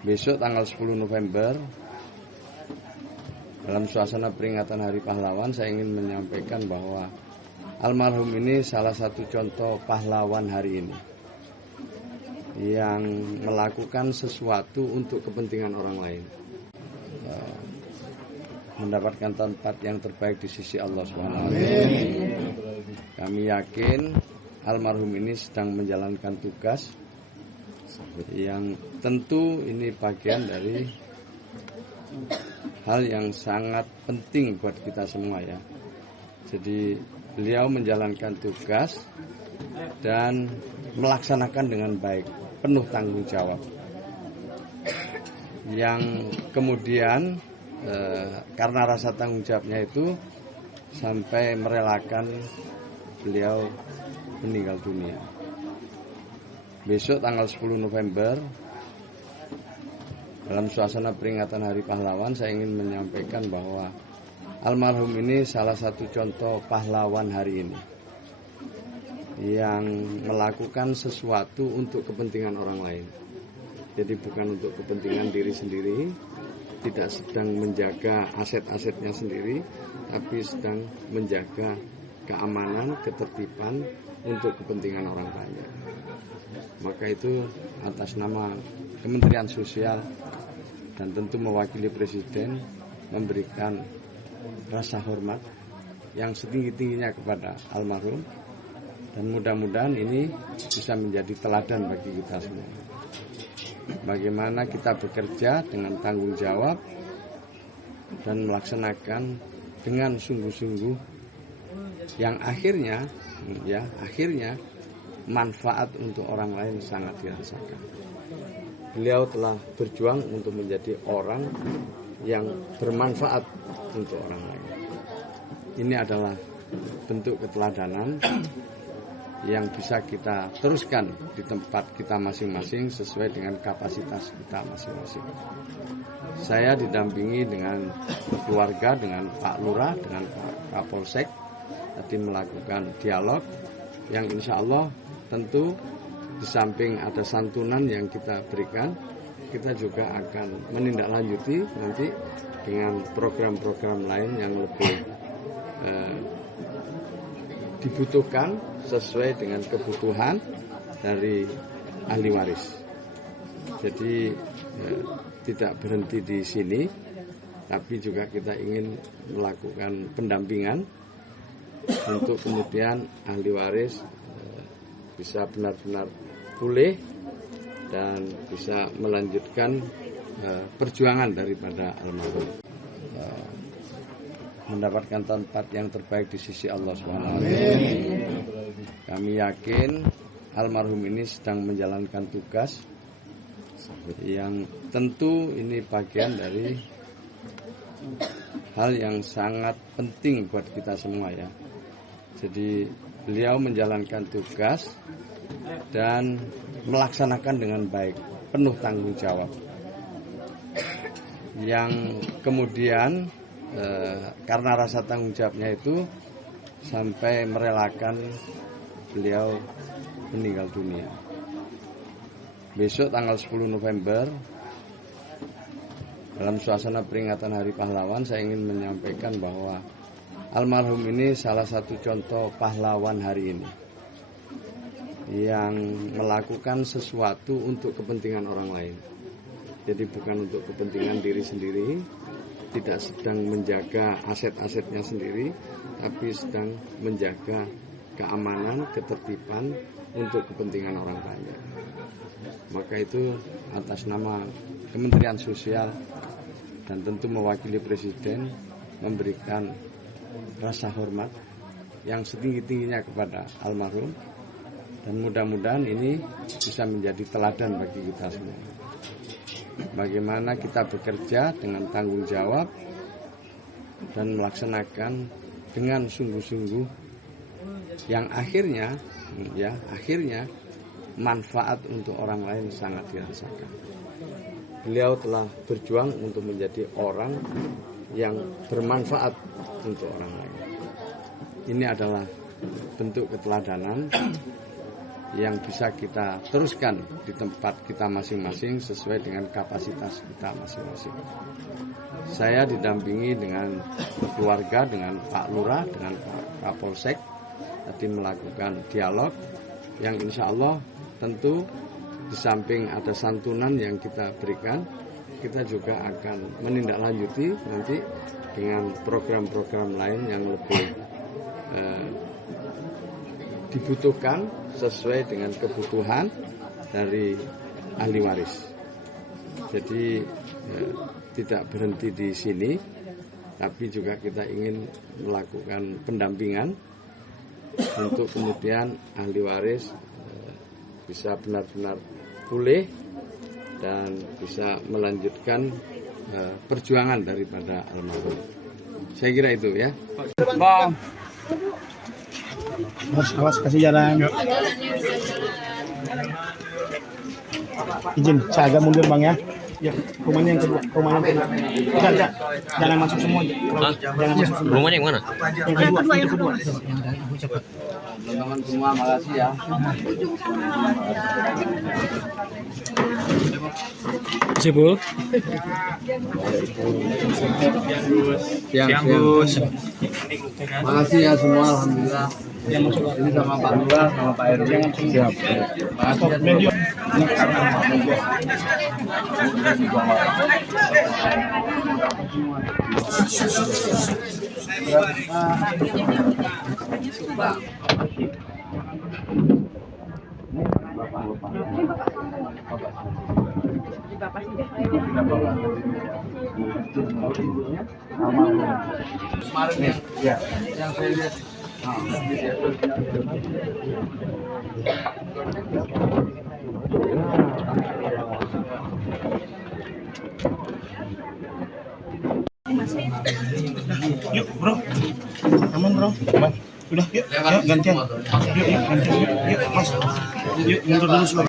Besok tanggal 10 November dalam suasana peringatan Hari Pahlawan, saya ingin menyampaikan bahwa almarhum ini salah satu contoh pahlawan hari ini yang melakukan sesuatu untuk kepentingan orang lain, mendapatkan tempat yang terbaik di sisi Allah SWT. Kami yakin almarhum ini sedang menjalankan tugas yang tentu ini bagian dari hal yang sangat penting buat kita semua ya. Jadi beliau menjalankan tugas dan melaksanakan dengan baik, penuh tanggung jawab. Yang kemudian karena rasa tanggung jawabnya itu sampai merelakan beliau meninggal dunia. Besok tanggal 10 November dalam suasana peringatan Hari Pahlawan, saya ingin menyampaikan bahwa almarhum ini salah satu contoh pahlawan hari ini yang melakukan sesuatu untuk kepentingan orang lain. Jadi bukan untuk kepentingan diri sendiri, tidak sedang menjaga aset-asetnya sendiri, tapi sedang menjaga keamanan, ketertiban untuk kepentingan orang banyak. Maka itu atas nama Kementerian Sosial dan tentu mewakili Presiden memberikan rasa hormat yang setinggi-tingginya kepada almarhum, dan mudah-mudahan ini bisa menjadi teladan bagi kita semua. Bagaimana kita bekerja dengan tanggung jawab dan melaksanakan dengan sungguh-sungguh yang akhirnya manfaat untuk orang lain sangat dirasakan. Beliau telah berjuang untuk menjadi orang yang bermanfaat untuk orang lain. Ini adalah bentuk keteladanan yang bisa kita teruskan di tempat kita masing-masing sesuai dengan kapasitas kita masing-masing. Saya didampingi dengan keluarga, dengan Pak Lurah, dengan Pak Kapolsek, tadi melakukan dialog yang insya Allah tentu di samping ada santunan yang kita berikan, kita juga akan menindaklanjuti nanti dengan program-program lain yang lebih dibutuhkan sesuai dengan kebutuhan dari ahli waris. Jadi tidak berhenti di sini, tapi juga kita ingin melakukan pendampingan untuk kemudian ahli waris bisa benar-benar pulih dan bisa melanjutkan perjuangan daripada almarhum, mendapatkan tempat yang terbaik di sisi Allah SWT. Kami yakin almarhum ini sedang menjalankan tugas yang tentu ini bagian dari hal yang sangat penting buat kita semua ya. Jadi beliau menjalankan tugas dan melaksanakan dengan baik, penuh tanggung jawab. Yang kemudian karena rasa tanggung jawabnya itu sampai merelakan beliau meninggal dunia. Besok tanggal 10 November dalam suasana peringatan Hari Pahlawan, saya ingin menyampaikan bahwa almarhum ini salah satu contoh pahlawan hari ini yang melakukan sesuatu untuk kepentingan orang lain. Jadi bukan untuk kepentingan diri sendiri, tidak sedang menjaga aset-asetnya sendiri, tapi sedang menjaga keamanan, ketertiban untuk kepentingan orang banyak. Maka itu atas nama Kementerian Sosial dan tentu mewakili Presiden memberikan rasa hormat yang setinggi-tingginya kepada almarhum, dan mudah-mudahan ini bisa menjadi teladan bagi kita semua. Bagaimana kita bekerja dengan tanggung jawab dan melaksanakan dengan sungguh-sungguh yang akhirnya manfaat untuk orang lain sangat dirasakan. Beliau telah berjuang untuk menjadi orang yang bermanfaat untuk orang lain. Ini adalah bentuk keteladanan yang bisa kita teruskan di tempat kita masing-masing sesuai dengan kapasitas kita masing-masing. Saya didampingi dengan keluarga, dengan Pak Lurah, dengan Pak Kapolsek, tadi melakukan dialog yang insya Allah tentu di samping ada santunan yang kita berikan, kita juga akan menindaklanjuti nanti dengan program-program lain yang lebih dibutuhkan sesuai dengan kebutuhan dari ahli waris. Jadi tidak berhenti di sini, tapi juga kita ingin melakukan pendampingan untuk kemudian ahli waris bisa benar-benar pulih dan bisa melanjutkan perjuangan daripada almarhum. Saya kira itu ya. Bang. Awas kasih jalan. Izin, saya agak mundur bang ya. Ya, rumahnya yang kedua, rumahnya yang kedua. Enggak, jangan masuk semua. Jangan masuk semua. Rumahnya yang mana? Yang kedua. Teman-teman semua, makasih ya. Sibul. Siang Gus. Makasih ya semua, alhamdulillah. Ini sama Pak Lurah, sama Pak RW. Siap. Makasih ya. Kemarin ya, yang saya lihat. Yuk bro, aman bro, aman. Udah yuk, yuk gantian. Yuk gantian. Yuk mas, yuk mundur dulu sebentar.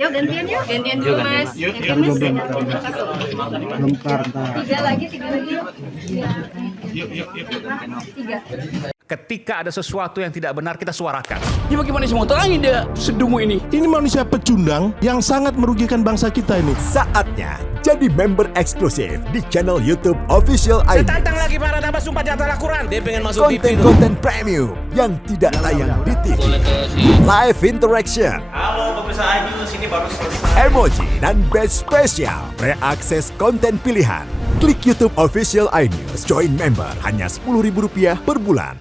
Yuk gantian yuk. Gantian dulu mas. Yuk, gantian. Bentar. Tiga lagi. Yuk. Tiga. Ketika ada sesuatu yang tidak benar, kita suarakan. Ya bagaimana semua terangin dia sedungu ini? Ini manusia pecundang yang sangat merugikan bangsa kita ini. Saatnya jadi member eksklusif di channel YouTube Official ID. Tantang lagi para tambah sumpah di atas Al-Quran. Dia pengen masuk TV. Konten premium yang tidak tayang di TV. Live interaction. Halo pemirsa iNews, ini baru selesai. Emoji dan badge spesial. Reakses konten pilihan. Klik YouTube Official iNews. Join member hanya Rp10.000 per bulan.